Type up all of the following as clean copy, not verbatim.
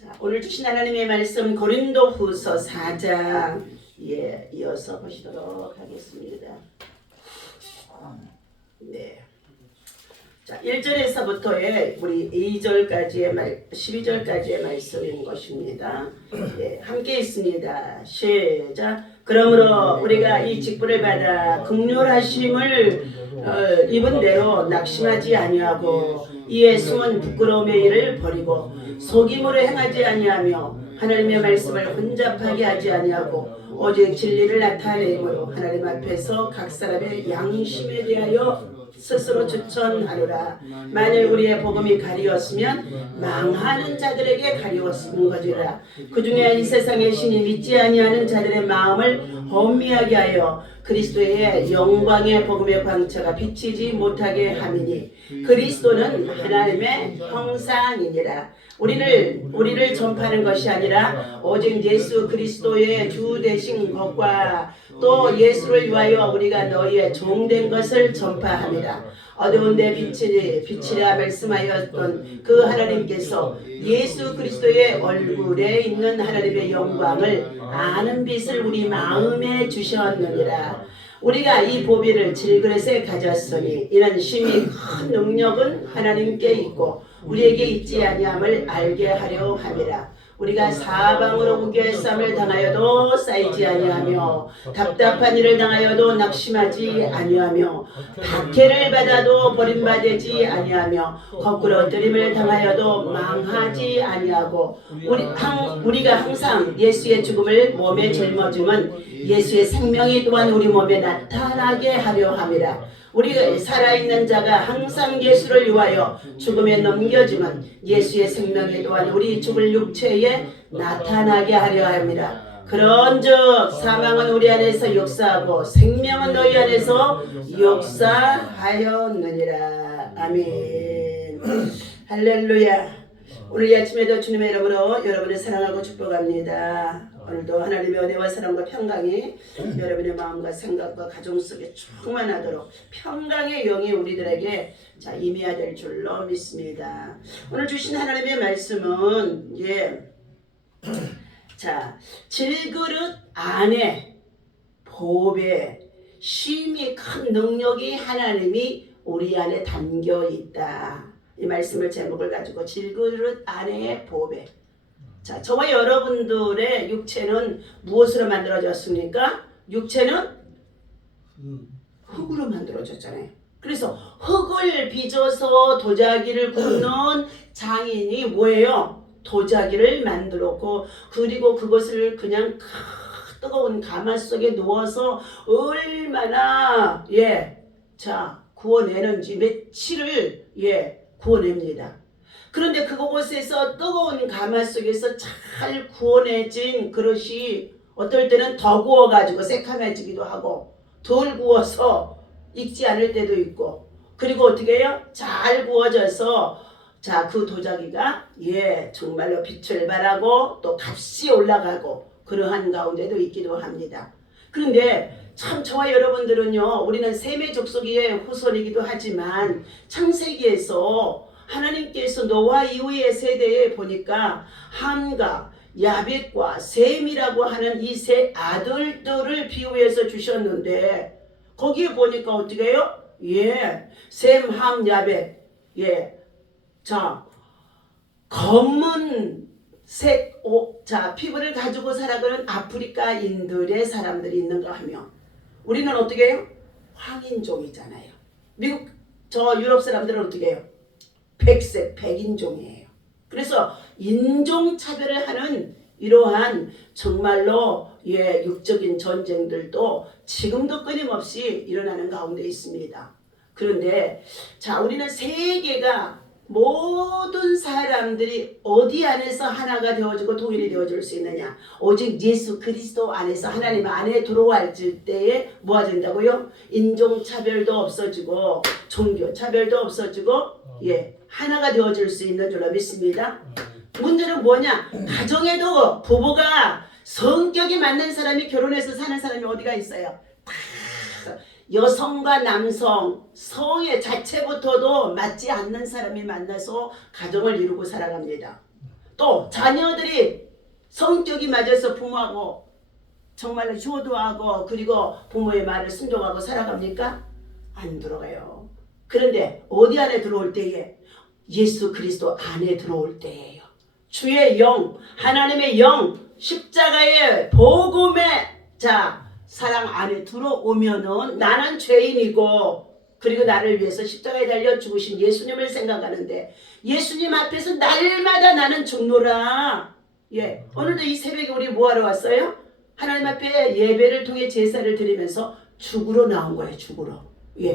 자, 오늘 주신 하나님의 말씀 고린도후서 4장 이어서 보시도록 하겠습니다. 네. 자, 1절에서부터의 우리 2절까지의 12절까지의 말씀인 것입니다. 네, 함께 있습니다. 시작. 그러므로 우리가 이 직분을 받아 긍휼하심을 입은 대로 낙심하지 아니하고 이에 숨은 부끄러움의 일을 버리고 속임으로 행하지 아니하며 하나님의 말씀을 혼잡하게 하지 아니하고 오직 진리를 나타내므로 하나님 앞에서 각 사람의 양심에 대하여 스스로 추천하노라. 만일 우리의 복음이 가리웠으면 망하는 자들에게 가리웠은 것이라. 그 중에 이 세상의 신이 믿지 아니하는 자들의 마음을 혼미하게 하여 그리스도의 영광의 복음의 광채가 비치지 못하게 함이니 그리스도는 하나님의 형상이니라. 우리를 전파하는 것이 아니라 오직 예수 그리스도의 주 되신 것과 또 예수를 위하여 우리가 너희의 종된 것을 전파합니다. 어두운 데 빛이라 말씀하였던 그 하나님께서 예수 그리스도의 얼굴에 있는 하나님의 영광을 아는 빛을 우리 마음에 주셨느니라. 우리가 이 보배를 질그릇에 가졌으니 이는 심히 큰 능력은 하나님께 있고 우리에게 있지 아니함을 알게 하려 함이라. 우리가 사방으로 우겨쌈을 당하여도 쌓이지 아니하며 답답한 일을 당하여도 낙심하지 아니하며 박해를 받아도 버림받지 아니하며 거꾸로 뜨림을 당하여도 망하지 아니하고 우리가 항상 예수의 죽음을 몸에 짊어지면 예수의 생명이 또한 우리 몸에 나타나게 하려 함이라. 우리가 살아있는 자가 항상 예수를 위하여 죽음에 넘겨지면 예수의 생명이 또한 우리 죽을 육체에 나타나게 하려 합니다. 그런즉 사망은 우리 안에서 역사하고 생명은 너희 안에서 역사하였느니라. 아멘. 할렐루야. 오늘 이 아침에도 주님의 이름으로 여러분을 사랑하고 축복합니다. 오늘도 하나님의 은혜와 사랑과 평강이 여러분의 마음과 생각과 가정 속에 충만하도록 평강의 영이 우리들에게 임해야 될 줄로 믿습니다. 오늘 주신 하나님의 말씀은 질그릇 안에 보배 심히 큰 능력이 하나님이 우리 안에 담겨 있다. 이 말씀을 제목을 가지고 질그릇 안에 보배. 자, 저와 여러분들의 육체는 무엇으로 만들어졌습니까? 육체는 흙으로 만들어졌잖아요. 그래서 흙을 빚어서 도자기를 굽는 장인이 뭐예요? 도자기를 만들었고 그리고 그것을 그냥 뜨거운 가마속에 누워서 얼마나 구워내는지 며칠을 구워냅니다. 그런데 그곳에서 뜨거운 가마 속에서 잘 구워내진 그릇이 어떨 때는 더 구워가지고 새카매지기도 하고 덜 구워서 익지 않을 때도 있고 그리고 어떻게 해요? 잘 구워져서 그 도자기가 정말로 빛을 발하고 또 값이 올라가고 그러한 가운데도 있기도 합니다. 그런데 참 저와 여러분들은요, 우리는 셈의 족속의 후손이기도 하지만 창세기에서 하나님께서 노아 이후의 세대에 보니까 함과 야벳과 셈이라고 하는 이 세 아들들을 비유해서 주셨는데 거기에 보니까 어떻게 해요? 셈, 함, 야벳. 검은 색 피부를 가지고 살아가는 아프리카인들의 사람들이 있는가 하면 우리는 어떻게 해요? 황인종이잖아요. 미국 유럽 사람들은 어떻게 해요? 백색, 백인종이에요. 그래서 인종차별을 하는 이러한 정말로 육적인 전쟁들도 지금도 끊임없이 일어나는 가운데 있습니다. 그런데 우리는 세계가 모든 사람들이 어디 안에서 하나가 되어지고 통일이 되어질 수 있느냐? 오직 예수 그리스도 안에서 하나님 안에 들어갈 때에 뭐가 된다고요? 인종차별도 없어지고 종교차별도 없어지고 하나가 되어질 수 있는 줄로 믿습니다. 문제는 뭐냐? 가정에도 부부가 성격이 맞는 사람이 결혼해서 사는 사람이 어디가 있어요? 여성과 남성 성의 자체부터도 맞지 않는 사람이 만나서 가정을 이루고 살아갑니다. 또 자녀들이 성격이 맞아서 부모하고 정말로 효도하고 그리고 부모의 말을 순종하고 살아갑니까? 안 들어가요. 그런데 어디 안에 들어올 때에? 예수 그리스도 안에 들어올 때예요. 주의 영, 하나님의 영, 십자가의 복음의 사랑 안에 들어오면은 나는 죄인이고 그리고 나를 위해서 십자가에 달려 죽으신 예수님을 생각하는데 예수님 앞에서 날마다 나는 죽노라. 오늘도 이 새벽에 우리 뭐하러 왔어요? 하나님 앞에 예배를 통해 제사를 드리면서 죽으러 나온 거예요. 죽으러.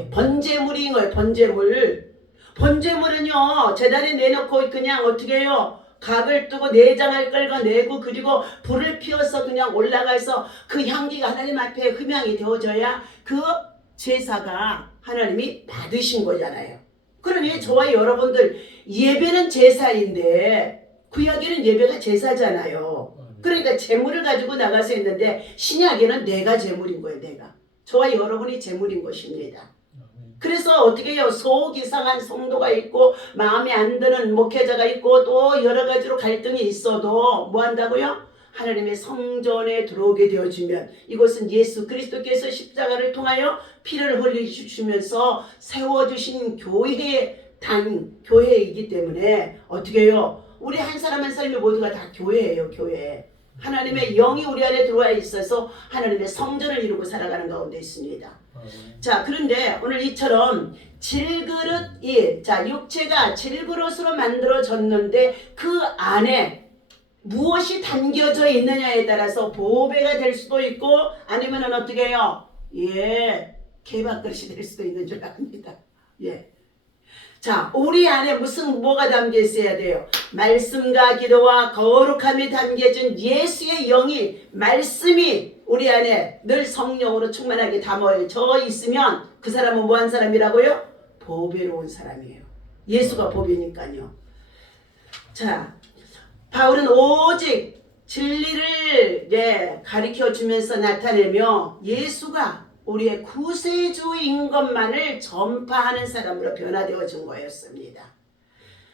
번제물인 거예요. 번제물. 번제물은요 제단에 내놓고 그냥 어떻게 해요? 각을 뜨고 내장을 끌어내고 그리고 불을 피워서 그냥 올라가서 그 향기가 하나님 앞에 흠향이 되어져야 그 제사가 하나님이 받으신 거잖아요. 그러니 저와 여러분들 예배는 제사인데 구약에는 예배가 제사잖아요. 그러니까 제물을 가지고 나가서 했는데 신약에는 내가 제물인 거예요. 내가. 저와 여러분이 제물인 것입니다. 그래서 어떻게 해요? 속이 상한 성도가 있고 마음에 안 드는 목회자가 있고 또 여러 가지로 갈등이 있어도 뭐 한다고요? 하나님의 성전에 들어오게 되어지면 이것은 예수 그리스도께서 십자가를 통하여 피를 흘리시면서 세워주신 교회이기 때문에 어떻게 해요? 우리 한 사람 한 사람이 모두가 다 교회예요. 교회. 하나님의 영이 우리 안에 들어와 있어서 하나님의 성전을 이루고 살아가는 가운데 있습니다. 자, 그런데 오늘 이처럼 질그릇이 육체가 질그릇으로 만들어졌는데 그 안에 무엇이 담겨져 있느냐에 따라서 보배가 될 수도 있고 아니면은 어떻게 해요? 개밥그릇이 될 수도 있는 줄 압니다. 자, 우리 안에 뭐가 담겨 있어야 돼요? 말씀과 기도와 거룩함이 담겨진 예수의 영이 말씀이 우리 안에 늘 성령으로 충만하게 담아져 있으면 그 사람은 뭐한 사람이라고요? 보배로운 사람이에요. 예수가 보배니까요. 자, 바울은 오직 진리를 가르쳐 주면서 나타내며 예수가 우리의 구세주인 것만을 전파하는 사람으로 변화되어진 거였습니다.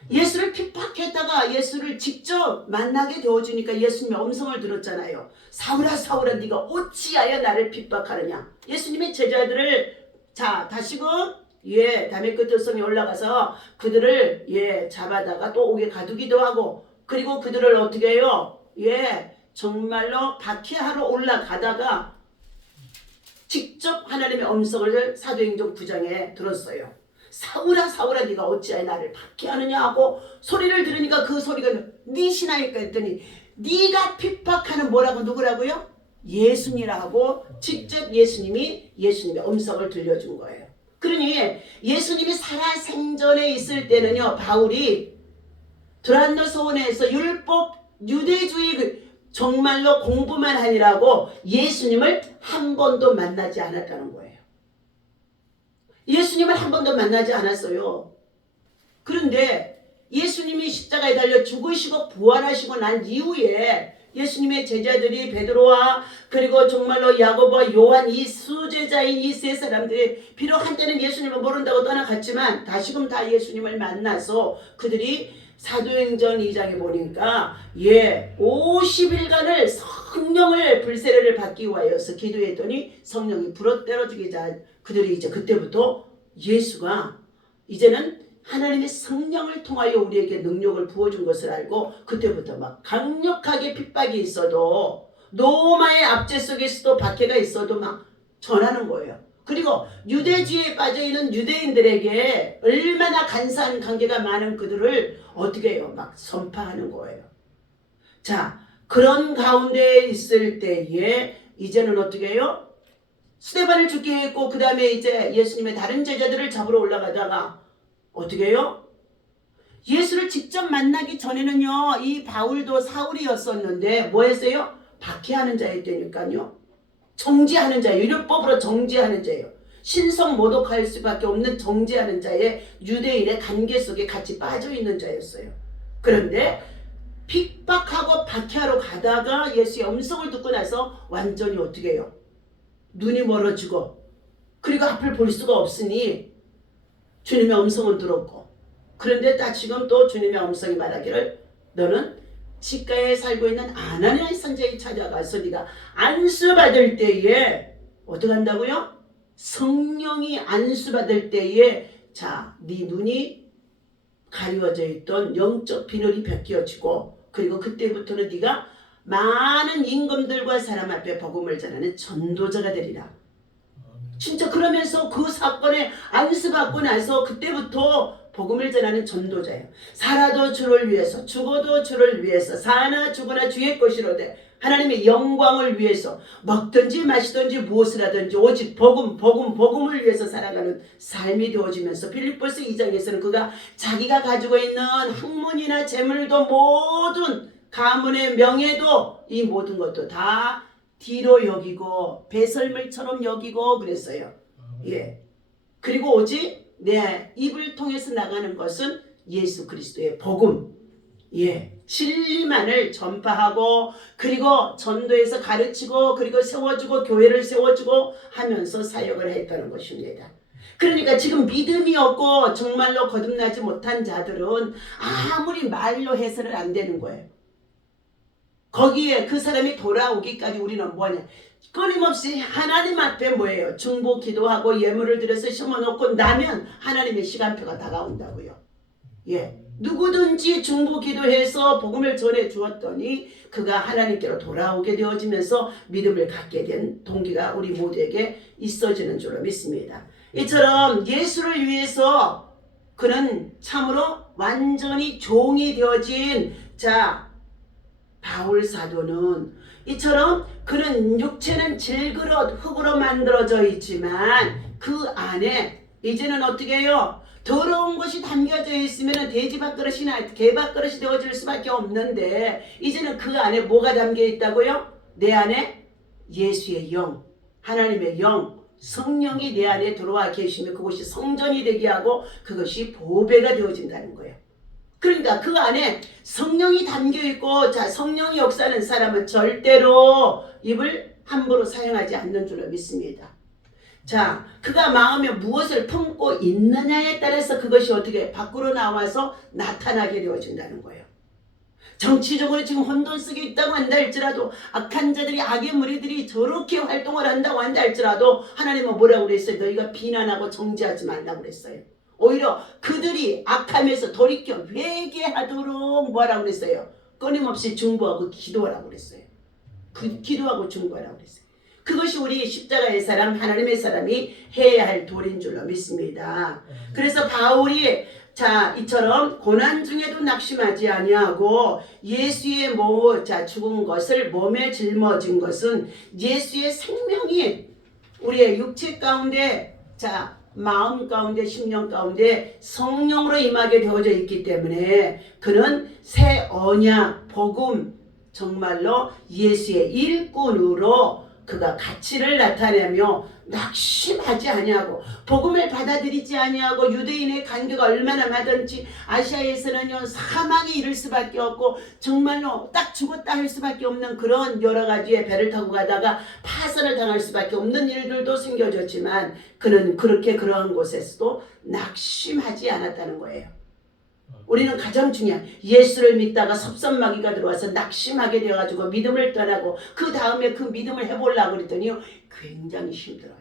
예수를 핍박했다가 예수를 직접 만나게 되어주니까 예수님의 음성을 들었잖아요. 사울아 사울아 네가 어찌하여 나를 핍박하느냐. 예수님의 제자들을 다시금 다메섹 성에 올라가서 그들을 잡아다가 또 옥에 가두기도 하고 그리고 그들을 어떻게 해요? 정말로 박해하러 올라가다가 직접 하나님의 음성을 사도행전 9장에 들었어요. 사울아 사울아 네가 어찌하여 나를 박해하느냐 하고 소리를 들으니까 그 소리가 네 신하일까 했더니 네가 핍박하는 뭐라고 누구라고요? 예수님이라고 직접 예수님의 음성을 들려준 거예요. 그러니 예수님이 살아생전에 있을 때는요 바울이 드란노 소원에서 율법 유대주의 정말로 공부만 하느라고 예수님을 한 번도 만나지 않았다는 거예요. 예수님을 한 번도 만나지 않았어요. 그런데 예수님이 십자가에 달려 죽으시고 부활하시고 난 이후에 예수님의 제자들이 베드로와 그리고 정말로 야고보와 요한 이 수제자인 이 세 사람들이 비록 한때는 예수님을 모른다고 떠나갔지만 다시금 다 예수님을 만나서 그들이 사도행전 2장에 보니까 50일간을 성령을 불세례를 받기 위하여서 기도했더니 성령이 불어 떨어지자 그들이 이제 그때부터 예수가 이제는 하나님의 성령을 통하여 우리에게 능력을 부어준 것을 알고 그때부터 막 강력하게 핍박이 있어도 로마의 압제 속에서도 박해가 있어도 막 전하는 거예요. 그리고 유대주의에 빠져있는 유대인들에게 얼마나 간사한 관계가 많은 그들을 어떻게 해요? 막 선파하는 거예요. 자, 그런 가운데 있을 때에 이제는 어떻게 해요? 스데반을 죽게 했고 그 다음에 이제 예수님의 다른 제자들을 잡으러 올라가다가 어떻게 해요? 예수를 직접 만나기 전에는요 이 바울도 사울이었었는데 뭐 했어요? 박해하는 자였다니까요. 정죄하는 자예요. 율법으로 정죄하는 자예요. 신성 모독할 수밖에 없는 정죄하는 자의 유대인의 관계 속에 같이 빠져있는 자였어요. 그런데 핍박하고 박해하러 가다가 예수의 음성을 듣고 나서 완전히 어떻게 해요? 눈이 멀어지고 그리고 앞을 볼 수가 없으니 주님의 음성을 들었고 그런데 지금 또 주님의 음성이 말하기를 너는 지가에 살고 있는 아나니아 선지자에게 찾아가서 네가 안수받을 때에 어떻게 한다고요? 성령이 안수받을 때에 자, 네 눈이 가리워져 있던 영적 비늘이 벗겨지고 그리고 그때부터는 네가 많은 임금들과 사람 앞에 복음을 전하는 전도자가 되리라. 진짜 그러면서 그 사건에 안수받고 나서 그때부터 복음을 전하는 전도자예요. 살아도 주를 위해서 죽어도 주를 위해서 사나 죽으나 주의 것이로되 하나님의 영광을 위해서 먹든지 마시든지 무엇을 하든지 오직 복음을 위해서 살아가는 삶이 되어지면서 빌립보서 2장에서는 그가 자기가 가지고 있는 학문이나 재물도 모든 가문의 명예도 이 모든 것도 다 뒤로 여기고 배설물처럼 여기고 그랬어요. 예. 그리고 오직 내 입을 통해서 나가는 것은 예수 그리스도의 복음, 예, 진리만을 전파하고 그리고 전도해서 가르치고 그리고 세워주고 교회를 세워주고 하면서 사역을 했다는 것입니다. 그러니까 지금 믿음이 없고 정말로 거듭나지 못한 자들은 아무리 말로 해서는 안 되는 거예요. 거기에 그 사람이 돌아오기까지 우리는 뭐냐? 끊임없이 하나님 앞에 뭐예요? 중보 기도하고 예물을 들여서 심어놓고 나면 하나님의 시간표가 다가온다고요. 예, 누구든지 중보 기도해서 복음을 전해 주었더니 그가 하나님께로 돌아오게 되어지면서 믿음을 갖게 된 동기가 우리 모두에게 있어지는 줄로 믿습니다. 이처럼 예수를 위해서 그는 참으로 완전히 종이 되어진 바울 사도는 이처럼 그는 육체는 질그릇 흙으로 만들어져 있지만 그 안에 이제는 어떻게 해요? 더러운 것이 담겨져 있으면 돼지밥그릇이나 개밥그릇이 되어질 수밖에 없는데 이제는 그 안에 뭐가 담겨 있다고요? 내 안에 예수의 영, 하나님의 영, 성령이 내 안에 들어와 계시면 그것이 성전이 되게 하고 그것이 보배가 되어진다는 거예요. 그러니까 그 안에 성령이 담겨있고 성령이 역사하는 사람은 절대로 입을 함부로 사용하지 않는 줄로 믿습니다. 그가 마음에 무엇을 품고 있느냐에 따라서 그것이 어떻게 밖으로 나와서 나타나게 되어진다는 거예요. 정치적으로 지금 혼돈속에 있다고 한다 할지라도 악한 자들이 악의 무리들이 저렇게 활동을 한다고 한다 할지라도 하나님은 뭐라고 그랬어요? 너희가 비난하고 정죄하지 말라고 그랬어요. 오히려 그들이 악함에서 돌이켜 회개하도록 뭐라고 그랬어요? 끊임없이 중보하고 기도하라고 그랬어요. 기도하고 중보하라고 그랬어요. 그것이 우리 십자가의 사람, 하나님의 사람이 해야 할 도리인 줄로 믿습니다. 그래서 바울이 이처럼 고난 중에도 낙심하지 아니하고 예수의 죽은 것을 몸에 짊어진 것은 예수의 생명이 우리의 육체 가운데 마음 가운데 심령 가운데 성령으로 임하게 되어져 있기 때문에 그는 새 언약 복음 정말로 예수의 일꾼으로 그가 가치를 나타내며 낙심하지 아니하고 복음을 받아들이지 아니하고 유대인의 간교가 얼마나 많든지 아시아에서는요 사망에 이를 수밖에 없고 정말로 딱 죽었다 할 수밖에 없는 그런 여러 가지의 배를 타고 가다가 파산을 당할 수밖에 없는 일들도 생겨졌지만 그는 그러한 곳에서도 낙심하지 않았다는 거예요. 우리는 가장 중요한 예수를 믿다가 섭섭마귀가 들어와서 낙심하게 되어가지고 믿음을 떠나고 그 다음에 그 믿음을 해보려고 그랬더니 굉장히 힘들어요.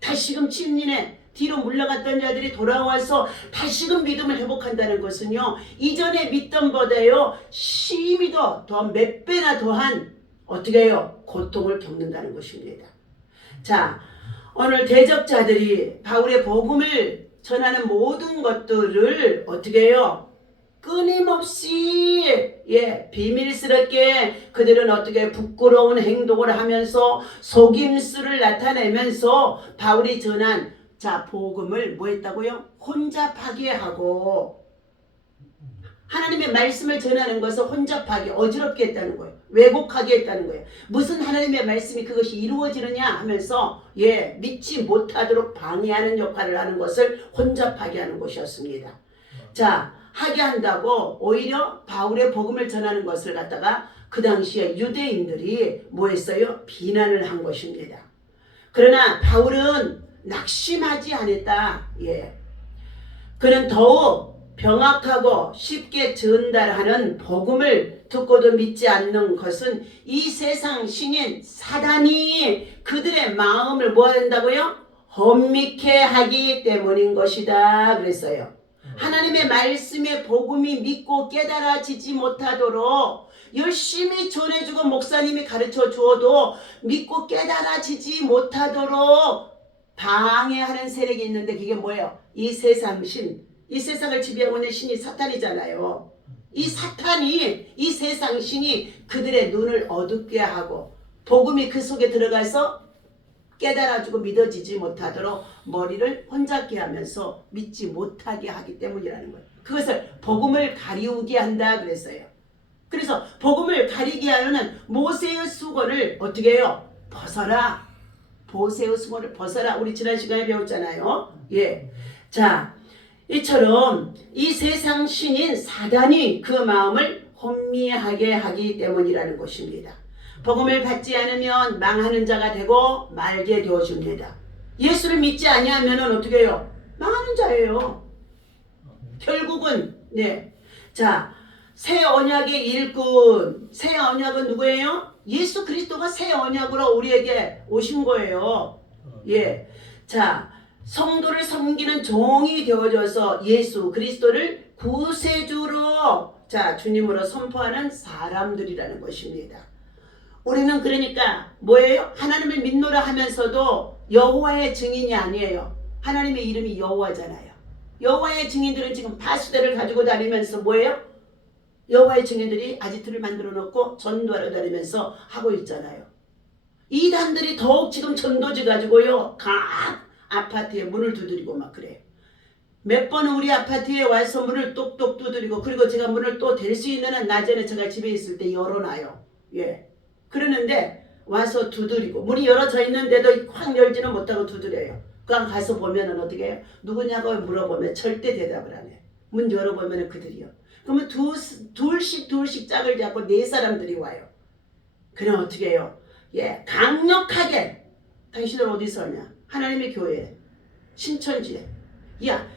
다시금 침륜에 뒤로 물러갔던 자들이 돌아와서 다시금 믿음을 회복한다는 것은요 이전에 믿던 보다요 심히 더 몇 배나 더한 어떻게 해요? 고통을 겪는다는 것입니다. 오늘 대적자들이 바울의 복음을 전하는 모든 것들을 어떻게 해요? 끊임없이 비밀스럽게 그들은 어떻게 부끄러운 행동을 하면서 속임수를 나타내면서 바울이 전한 복음을 뭐 했다고요? 혼잡하게 하고 하나님의 말씀을 전하는 것을 혼잡하게 어지럽게 했다는 거예요. 왜곡하게 했다는 거예요. 무슨 하나님의 말씀이 그것이 이루어지느냐 하면서 믿지 못하도록 방해하는 역할을 하는 것을 혼잡하게 하는 것이었습니다. 하게 한다고 오히려 바울의 복음을 전하는 것을 갖다가 그 당시에 유대인들이 뭐 했어요? 비난을 한 것입니다. 그러나 바울은 낙심하지 않았다. 그는 더욱 병약하고 쉽게 전달하는 복음을 듣고도 믿지 않는 것은 이 세상 신인 사단이 그들의 마음을 뭐 한다고요? 혼미케 하기 때문인 것이다 그랬어요. 하나님의 말씀의 복음이 믿고 깨달아지지 못하도록 열심히 전해주고 목사님이 가르쳐 주어도 믿고 깨달아지지 못하도록 방해하는 세력이 있는데 그게 뭐예요? 이 세상 신, 이 세상을 지배하고 있는 신이 사탄이잖아요. 이 사탄이, 이 세상 신이 그들의 눈을 어둡게 하고 복음이 그 속에 들어가서 깨달아주고 믿어지지 못하도록 머리를 혼잡게 하면서 믿지 못하게 하기 때문이라는 거예요. 그것을 복음을 가리우게 한다 그랬어요. 그래서 복음을 가리게 하려는 모세의 수건을 어떻게 해요? 벗어라. 모세의 수건을 벗어라. 우리 지난 시간에 배웠잖아요. 예. 자, 이처럼 이 세상 신인 사단이 그 마음을 혼미하게 하기 때문이라는 것입니다. 복음을 받지 않으면 망하는 자가 되고 말게 되어줍니다. 예수를 믿지 아니하면 어떻게 해요? 망하는 자예요. 결국은 네. 자, 새 언약의 일꾼, 새 언약은 누구예요? 예수 그리스도가 새 언약으로 우리에게 오신 거예요. 예. 자, 성도를 섬기는 종이 되어져서 예수 그리스도를 구세주로 자, 주님으로 선포하는 사람들이라는 것입니다. 우리는 그러니까 뭐예요? 하나님을 믿노라 하면서도 여호와의 증인이 아니에요. 하나님의 이름이 여호와잖아요. 여호와의 증인들은 지금 파수대를 가지고 다니면서 뭐예요? 여호와의 증인들이 아지트를 만들어 놓고 전도하러 다니면서 하고 있잖아요. 이단들이 더욱 지금 전도지 가지고요. 각 아파트에 문을 두드리고 막 그래요. 몇 번은 우리 아파트에 와서 문을 똑똑 두드리고 그리고 제가 문을 또 댈 수 있는 한 낮에는 제가 집에 있을 때 열어놔요. 예. 그러는데 와서 두드리고 문이 열어져 있는데도 확 열지는 못하고 두드려요. 그냥 가서 보면은 어떻게 해요? 누구냐고 물어보면 절대 대답을 안 해요. 문 열어보면 그들이요. 그러면 둘씩 짝을 잡고 네 사람들이 와요. 그럼 어떻게 해요? 예, 강력하게 당신은 어디서 오냐? 하나님의 교회, 신천지에. 야,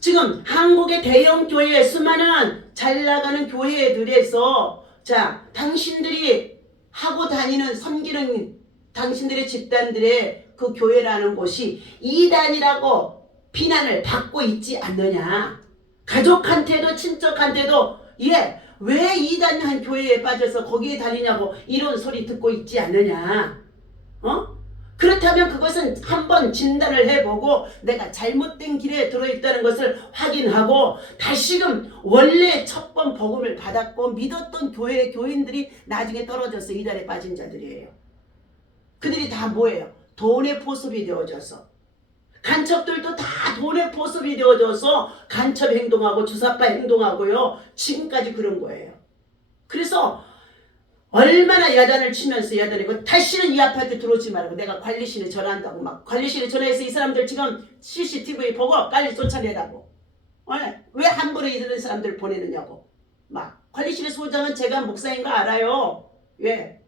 지금 한국의 대형 교회 수많은 잘 나가는 교회들에서 자, 당신들이 하고 다니는 섬기는 당신들의 집단들의 그 교회라는 곳이 이단이라고 비난을 받고 있지 않느냐. 가족한테도 친척한테도 예, 왜 이단한 교회에 빠져서 거기에 다니냐고 이런 소리 듣고 있지 않느냐. 그렇다면 그것은 한번 진단을 해보고 내가 잘못된 길에 들어있다는 것을 확인하고 다시금 원래 첫 번 복음을 받았고 믿었던 교회의 교인들이 나중에 떨어져서 이단에 빠진 자들이에요. 그들이 다 뭐예요? 돈의 포섭이 되어져서 간첩들도 다 돈의 포섭이 되어져서 간첩 행동하고 주사파 행동하고요. 지금까지 그런 거예요. 그래서 얼마나 야단을 치면서 야단이고 다시는 이 아파트 들어오지 말고 내가 관리실에 전화한다고 막 관리실에 전화해서 이 사람들 지금 CCTV 보고 빨리 쫓아내라고. 왜 함부로 이런 사람들 보내느냐고. 막 관리실의 소장은 제가 목사인 거 알아요. 왜?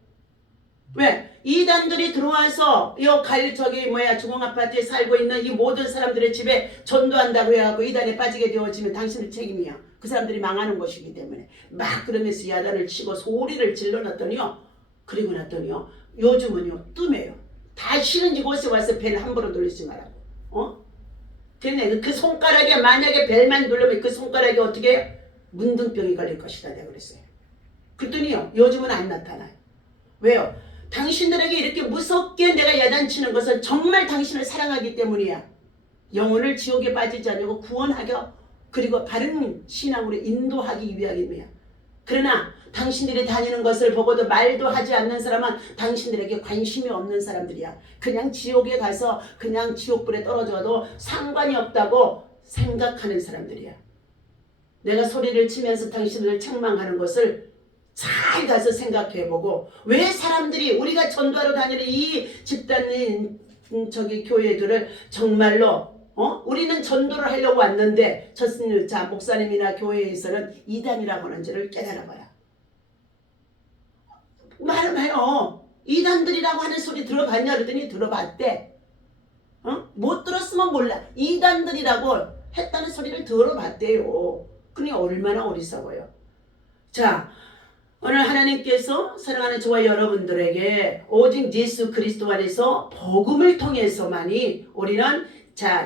이단들이 들어와서 중앙아파트에 살고 있는 이 모든 사람들의 집에 전도한다고 해갖고 이단에 빠지게 되어지면 당신의 책임이야. 그 사람들이 망하는 것이기 때문에 막 그러면서 야단을 치고 소리를 질러놨더니요. 그리고 났더니요. 요즘은요. 뜸해요. 다시는 이곳에 와서 벨 함부로 돌리지 말라고. 그런데 그 손가락에 만약에 벨만 누르면 그 손가락이 어떻게 해요? 문둥병이 걸릴 것이다 내가 그랬어요. 그랬더니요. 요즘은 안 나타나요. 왜요? 당신들에게 이렇게 무섭게 내가 야단치는 것은 정말 당신을 사랑하기 때문이야. 영혼을 지옥에 빠지지 않고 구원하고 그리고 바른 신앙으로 인도하기 위함이야. 그러나 당신들이 다니는 것을 보고도 말도 하지 않는 사람은 당신들에게 관심이 없는 사람들이야. 그냥 지옥에 가서 그냥 지옥불에 떨어져도 상관이 없다고 생각하는 사람들이야. 내가 소리를 치면서 당신들을 책망하는 것을 잘 가서 생각해보고 왜 사람들이 우리가 전도하러 다니는 이 집단인 교회들을 정말로 우리는 전도를 하려고 왔는데 자 목사님이나 교회에서는 이단이라고 하는지를 깨달아봐라. 말해요. 이단들이라고 하는 소리 들어봤냐 그랬더니 들어봤대. 못 들었으면 몰라. 이단들이라고 했다는 소리를 들어봤대요. 그러니 얼마나 어리석어요. 자, 오늘 하나님께서 사랑하는 저와 여러분들에게 오직 예수 그리스도 안에서 복음을 통해서만이 우리는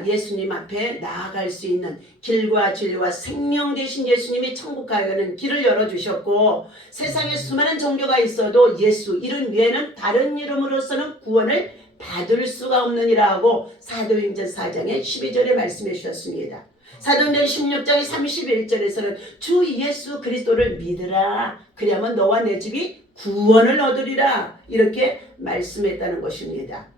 예수님 앞에 나아갈 수 있는 길과 진리와 생명 되신 예수님이 천국 가는 길을 열어주셨고, 세상에 수많은 종교가 있어도 예수 이름 외에는 다른 이름으로서는 구원을 받을 수가 없느니라 하고 사도행전 4장의 12절에 말씀해 주셨습니다. 사도행전 16장의 31절에서는 주 예수 그리스도를 믿으라, 그리하면 너와 내 집이 구원을 얻으리라, 이렇게 말씀했다는 것입니다.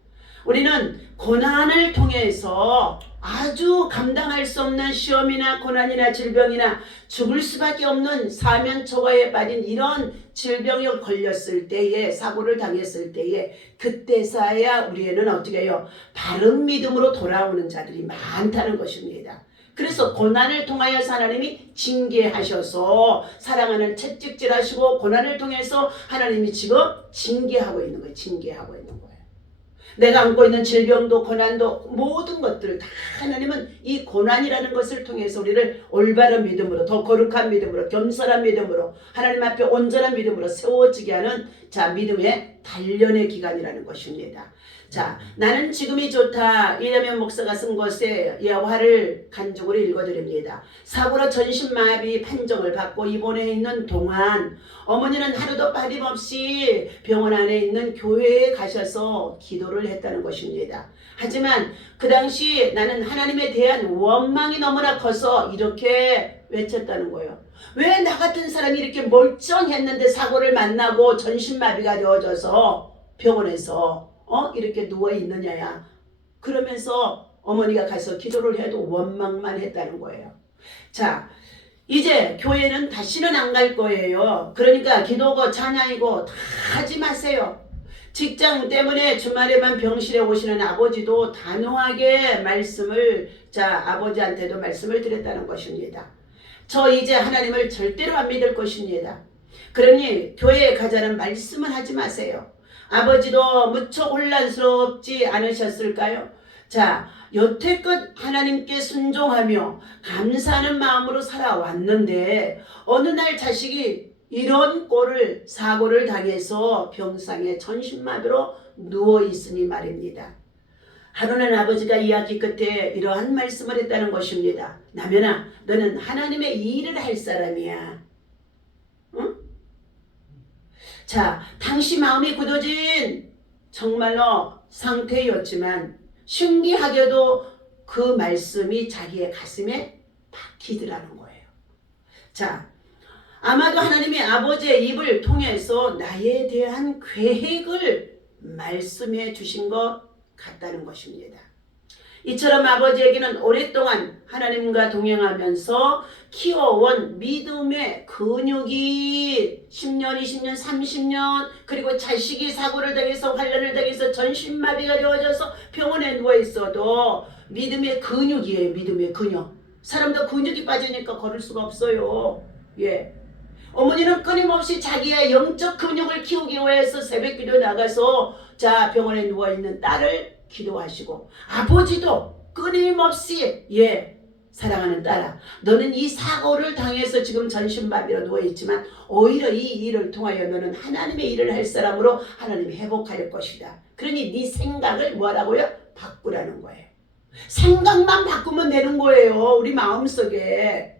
우리는 고난을 통해서 아주 감당할 수 없는 시험이나 고난이나 질병이나 죽을 수밖에 없는 사면초가에 빠진 이런 질병에 걸렸을 때에, 사고를 당했을 때에, 그때서야 우리에는 어떻게 해요? 바른 믿음으로 돌아오는 자들이 많다는 것입니다. 그래서 고난을 통하여서 하나님이 징계하셔서 사랑하는 채찍질하시고, 고난을 통해서 하나님이 지금 징계하고 있는 거예요. 징계하고 있는 거예요. 내가 안고 있는 질병도 고난도 모든 것들 다 하나님은 이 고난이라는 것을 통해서 우리를 올바른 믿음으로, 더 거룩한 믿음으로, 겸손한 믿음으로, 하나님 앞에 온전한 믿음으로 세워지게 하는 믿음의 단련의 기간이라는 것입니다. 나는 지금이 좋다. 이재명 목사가 쓴 것에 여호와를 간증으로 읽어드립니다. 사고로 전신마비 판정을 받고 입원해 있는 동안 어머니는 하루도 빠짐없이 병원 안에 있는 교회에 가셔서 기도를 했다는 것입니다. 하지만 그 당시 나는 하나님에 대한 원망이 너무나 커서 이렇게 외쳤다는 거예요. 왜 나 같은 사람이 이렇게 멀쩡했는데 사고를 만나고 전신마비가 되어져서 병원에서 이렇게 누워있느냐야. 그러면서 어머니가 가서 기도를 해도 원망만 했다는 거예요. 이제 교회는 다시는 안 갈 거예요. 그러니까 기도고 찬양이고 다 하지 마세요. 직장 때문에 주말에만 병실에 오시는 아버지도 단호하게 말씀을 아버지한테도 말씀을 드렸다는 것입니다. 저 이제 하나님을 절대로 안 믿을 것입니다. 그러니 교회에 가자는 말씀을 하지 마세요. 아버지도 무척 혼란스럽지 않으셨을까요? 여태껏 하나님께 순종하며 감사하는 마음으로 살아왔는데 어느 날 자식이 이런 사고를 당해서 병상에 전신마비로 누워있으니 말입니다. 하루는 아버지가 이야기 끝에 이러한 말씀을 했다는 것입니다. 남연아, 너는 하나님의 일을 할 사람이야. 응? 당시 마음이 굳어진 정말로 상태였지만 신기하게도 그 말씀이 자기의 가슴에 박히더라는 거예요. 아마도 하나님이 아버지의 입을 통해서 나에 대한 계획을 말씀해 주신 것 같다는 것입니다. 이처럼 아버지에게는 오랫동안 하나님과 동행하면서 키워온 믿음의 근육이 10년, 20년, 30년, 그리고 자식이 사고를 당해서 환란을 당해서 전신마비가 되어져서 병원에 누워있어도 믿음의 근육이에요. 믿음의 근육. 사람도 근육이 빠지니까 걸을 수가 없어요. 어머니는 끊임없이 자기의 영적 근육을 키우기 위해서 새벽기도 나가서 병원에 누워있는 딸을 기도하시고, 아버지도 끊임없이 사랑하는 딸아, 너는 이 사고를 당해서 지금 전신마비로 누워있지만 오히려 이 일을 통하여 너는 하나님의 일을 할 사람으로 하나님이 회복할 것이다. 그러니 네 생각을 뭐라고요? 바꾸라는 거예요. 생각만 바꾸면 되는 거예요. 우리 마음속에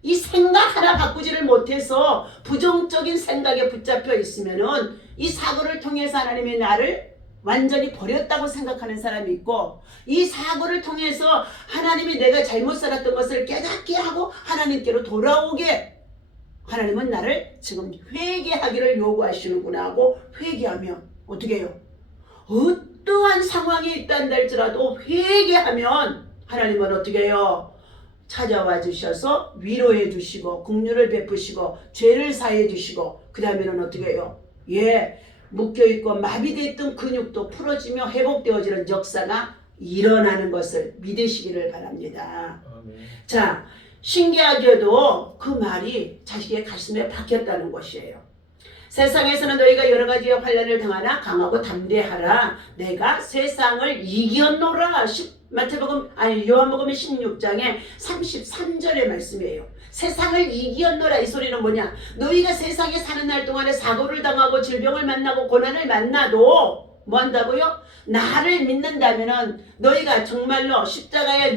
이 생각 하나 바꾸지를 못해서 부정적인 생각에 붙잡혀 있으면은 이 사고를 통해서 하나님이 나를 완전히 버렸다고 생각하는 사람이 있고, 이 사고를 통해서 하나님이 내가 잘못 살았던 것을 깨닫게 하고 하나님께로 돌아오게, 하나님은 나를 지금 회개하기를 요구하시는구나 하고 회개하면 어떻게 해요? 어떠한 상황이 있다는 할지라도 회개하면 하나님은 어떻게 해요? 찾아와 주셔서 위로해 주시고 긍휼을 베푸시고 죄를 사해 주시고, 그 다음에는 어떻게 해요? 묶여있고 마비되어 있던 근육도 풀어지며 회복되어지는 역사가 일어나는 것을 믿으시기를 바랍니다. 신기하게도 그 말이 자식의 가슴에 박혔다는 것이에요. 세상에서는 너희가 여러 가지의 환난을 당하나 강하고 담대하라. 내가 세상을 이겼노라. 요한복음 16장에 33절의 말씀이에요. 세상을 이겼노라. 이 소리는 뭐냐? 너희가 세상에 사는 날 동안에 사고를 당하고 질병을 만나고 고난을 만나도 뭐 한다고요? 나를 믿는다면은 너희가 정말로 십자가에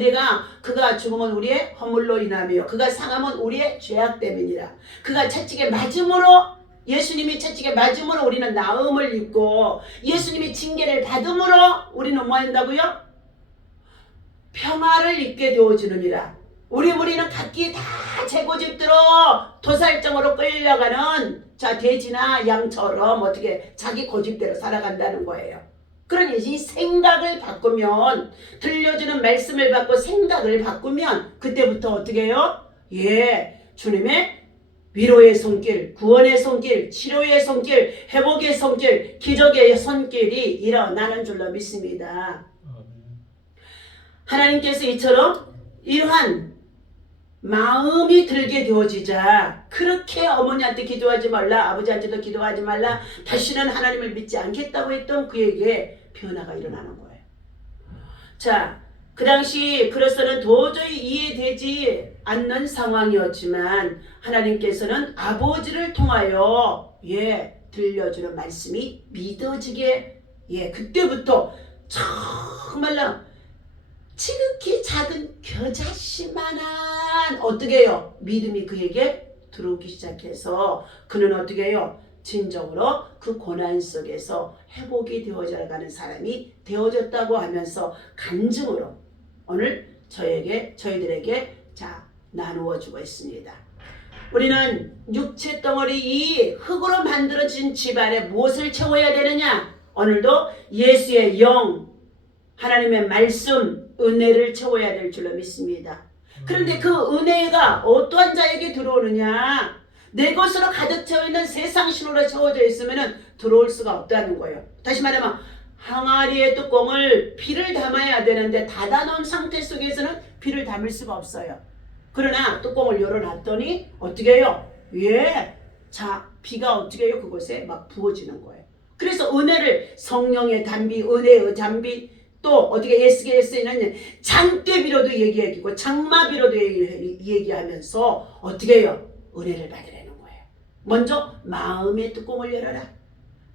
그가 죽으면 우리의 허물로 인하며 그가 상함은 우리의 죄악 때문이라. 그가 채찍에 맞음으로, 예수님이 채찍에 맞음으로 우리는 나음을 입고, 예수님이 징계를 받음으로 우리는 뭐 한다고요? 평화를 입게 되어주느니라. 우리는 각기 다 제 고집대로 도살장으로 끌려가는 돼지나 양처럼 어떻게 자기 고집대로 살아간다는 거예요. 그러니 이 생각을 바꾸면, 들려주는 말씀을 받고 생각을 바꾸면 그때부터 어떻게 해요? 주님의 위로의 손길, 구원의 손길, 치료의 손길, 회복의 손길, 기적의 손길이 일어나는 줄로 믿습니다. 하나님께서 이처럼 이러한 마음이 들게 되어지자, 그렇게 어머니한테 기도하지 말라, 아버지한테도 기도하지 말라, 다시는 하나님을 믿지 않겠다고 했던 그에게 변화가 일어나는 거예요. 자, 그 당시 그로서는 도저히 이해되지 않는 상황이었지만 하나님께서는 아버지를 통하여 들려주는 말씀이 믿어지게, 그때부터 정말로 지극히 작은 겨자씨만한 어떻게 해요? 믿음이 그에게 들어오기 시작해서 그는 어떻게 해요? 진정으로 그 고난 속에서 회복이 되어져가는 사람이 되어졌다고 하면서 간증으로 오늘 저희들에게 나누어 주고 있습니다. 우리는 육체 덩어리 이 흙으로 만들어진 집안에 무엇을 채워야 되느냐? 오늘도 예수의 영, 하나님의 말씀, 은혜를 채워야 될 줄로 믿습니다. 그런데 그 은혜가 어떠한 자에게 들어오느냐? 내 것으로 가득 채워있는 세상 신호로 채워져 있으면 들어올 수가 없다는 거예요. 다시 말하면 항아리의 뚜껑을 비를 담아야 되는데 닫아놓은 상태 속에서는 비를 담을 수가 없어요. 그러나 뚜껑을 열어놨더니 어떻게 해요? 비가 어떻게 해요? 그곳에 막 부어지는 거예요. 그래서 은혜를, 성령의 담비, 은혜의 담비, 또 어떻게 에스겔에서는 장대비로도 얘기하고 장마비로도 얘기하면서 어떻게 해요? 은혜를 받으라는 거예요. 먼저 마음의 뚜껑을 열어라.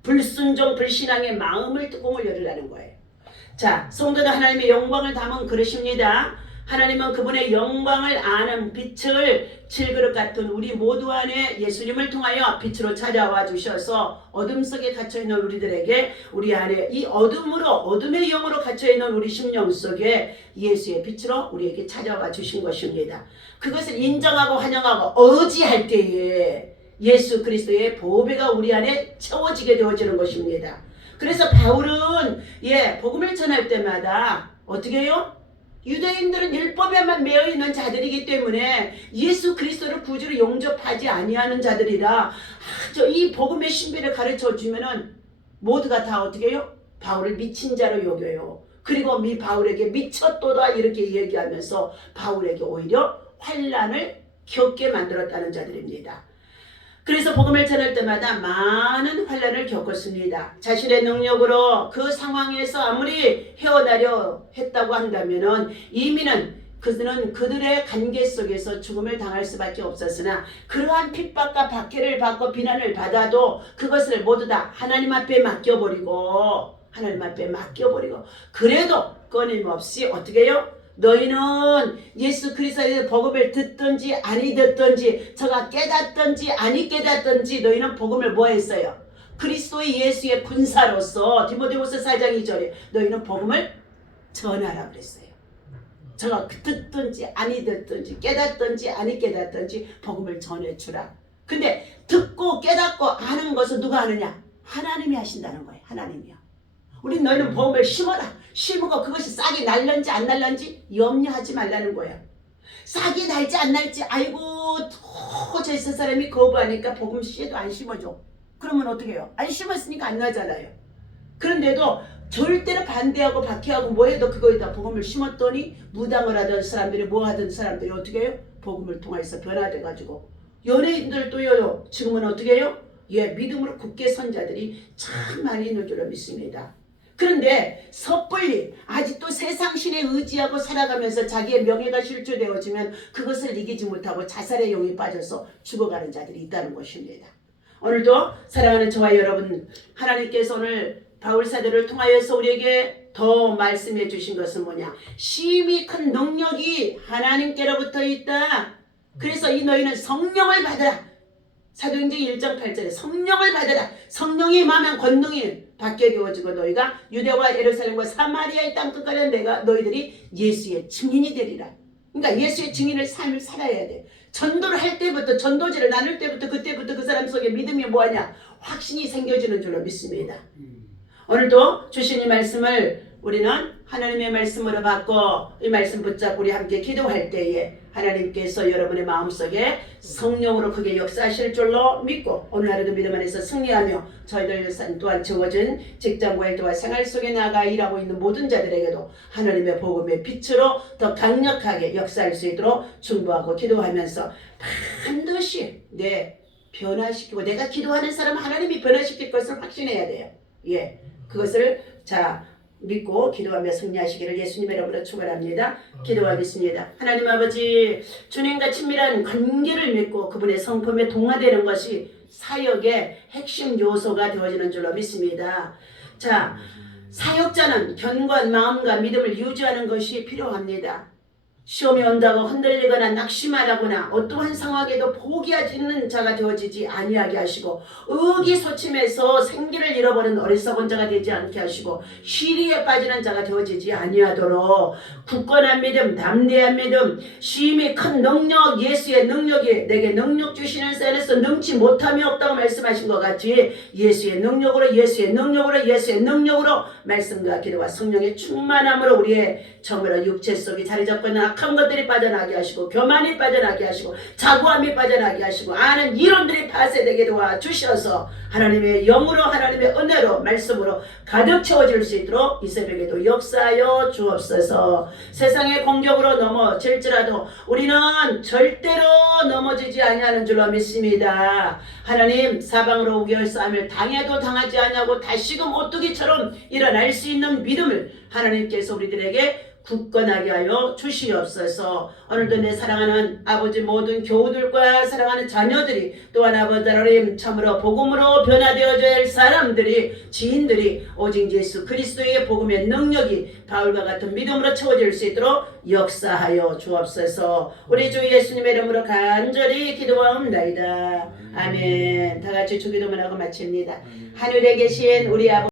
불순종 불신앙의 마음의 뚜껑을 열으라는 거예요. 자, 성도는 하나님의 영광을 담은 그릇입니다. 하나님은 그분의 영광을 아는 빛을 질그릇 같은 우리 모두 안에 예수님을 통하여 빛으로 찾아와 주셔서 어둠 속에 갇혀있는 우리들에게, 우리 안에 이 어둠의 영으로 갇혀있는 우리 심령 속에 예수의 빛으로 우리에게 찾아와 주신 것입니다. 그것을 인정하고 환영하고 의지할 때에 예수 그리스도의 보배가 우리 안에 채워지게 되어지는 것입니다. 그래서 바울은 복음을 전할 때마다 어떻게 해요? 유대인들은 율법에만 매여 있는 자들이기 때문에 예수 그리스도를 구주로 영접하지 아니하는 자들이라 이 복음의 신비를 가르쳐 주면은 모두가 다 어떻게 해요? 바울을 미친 자로 여겨요. 그리고 바울에게 미쳤도다 이렇게 얘기하면서 바울에게 오히려 환난을 겪게 만들었다는 자들입니다. 그래서 복음을 전할 때마다 많은 환난을 겪었습니다. 자신의 능력으로 그 상황에서 아무리 헤어나려 했다고 한다면은 이미는 그들의 관계 속에서 죽음을 당할 수밖에 없었으나 그러한 핍박과 박해를 받고 비난을 받아도 그것을 모두 다 하나님 앞에 맡겨버리고 그래도 끊임없이 어떻게 해요? 너희는 예수 그리스도의 복음을 듣든지 아니 듣든지 저가 깨닫든지 아니 깨닫든지 너희는 복음을 뭐 했어요? 그리스도의 예수의 군사로서 디모데후서 4장 2절에 너희는 복음을 전하라 그랬어요. 저가 듣든지 아니 듣든지 깨닫든지 아니 깨닫든지 복음을 전해주라. 근데 듣고 깨닫고 아는 것은 누가 하느냐? 하나님이 하신다는 거예요. 하나님이요. 우리 너희는 복음을 심어라. 심고 그것이 싹이 날는지 안 날는지 염려하지 말라는 거예요. 싹이 날지 안 날지 아이고 도저히 저 사람이 거부하니까 복음 씨에도 안 심어줘. 그러면 어떻게 해요? 안 심었으니까 안 나잖아요. 그런데도 절대로 반대하고 박해하고 뭐해도 그거에다 복음을 심었더니 무당을 하던 사람들이 뭐 하던 사람들이 어떻게 해요? 복음을 통해서 변화돼가지고 연예인들도요 지금은 어떻게 해요? 믿음으로 굳게 선 자들이 참 많이 있는 줄로 믿습니다. 그런데 섣불리 아직도 세상 신에 의지하고 살아가면서 자기의 명예가 실추되어지면 그것을 이기지 못하고 자살의 용에 빠져서 죽어가는 자들이 있다는 것입니다. 오늘도 사랑하는 저와 여러분, 하나님께서 오늘 바울사도를 통하여서 우리에게 더 말씀해 주신 것은 뭐냐? 심히 큰 능력이 하나님께로부터 있다. 그래서 이 너희는 성령을 받으라. 사도행전 1장 8절에 성령을 받으라. 성령이 임하면 권능이 받게 되어지고 너희가 유대와 예루살렘과 사마리아의 땅 끝까지 내가 너희들이 예수의 증인이 되리라. 그러니까 예수의 증인을 삶을 살아야 돼. 전도를 할 때부터, 전도지를 나눌 때부터, 그때부터 그 사람 속에 믿음이 뭐하냐? 확신이 생겨지는 줄로 믿습니다. 오늘도 주신 이 말씀을 우리는 하나님의 말씀으로 받고 이 말씀 붙잡고 우리 함께 기도할 때에 하나님께서 여러분의 마음속에 성령으로 크게 역사하실 줄로 믿고 오늘 하루도 믿음 안에서 승리하며 저희들 또한 주어진 직장과 일터와 생활 속에 나아가 일하고 있는 모든 자들에게도 하나님의 복음의 빛으로 더 강력하게 역사할 수 있도록 중보하고 기도하면서 반드시 변화시키고 내가 기도하는 사람은 하나님이 변화시킬 것을 확신해야 돼요. 그것을 믿고 기도하며 승리하시기를 예수님의 이름으로 축원합니다. 기도하겠습니다. 하나님 아버지, 주님과 친밀한 관계를 맺고 그분의 성품에 동화되는 것이 사역의 핵심 요소가 되어지는 줄로 믿습니다. 사역자는 견고한 마음과 믿음을 유지하는 것이 필요합니다. 시험이 온다고 흔들리거나 낙심하거나 어떠한 상황에도 포기하지는 자가 되어지지 아니하게 하시고 의기소침해서 생기를 잃어버린 어리석은 자가 되지 않게 하시고 시리에 빠지는 자가 되어지지 아니하도록 굳건한 믿음, 담대한 믿음, 심히 큰 능력, 예수의 능력이 내게 능력 주시는 산에서 능치 못함이 없다고 말씀하신 것 같이 예수의 능력으로 말씀과 기도와 성령의 충만함으로 우리의 정으로 육체 속에 자리 잡고 있는 악한 것들이 빠져나게 하시고 교만이 빠져나게 하시고 자고함이 빠져나게 하시고 아는 이론들이 파쇄되게 도와주셔서 하나님의 영으로 하나님의 은혜로 말씀으로 가득 채워질 수 있도록 이 새벽에도 역사하여 주옵소서. 세상의 공격으로 넘어질지라도 우리는 절대로 넘어지지 아니하는 줄로 믿습니다. 하나님, 사방으로 우겨의 싸움을 당해도 당하지 아니하고 다시금 오뚜기처럼 일어날 수 있는 믿음을 하나님께서 우리들에게 굳건하게 하여 주시옵소서. 오늘도 내 사랑하는 아버지 모든 교우들과 사랑하는 자녀들이 또한 아버지 하나님 참으로 복음으로 변화되어져야 할 사람들이 지인들이 오직 예수 그리스도의 복음의 능력이 바울과 같은 믿음으로 채워질 수 있도록 역사하여 주옵소서. 우리 주 예수님의 이름으로 간절히 기도하옵나이다. 아멘. 다 같이 주기도만 하고 마칩니다. 하늘에 계신 우리 아버지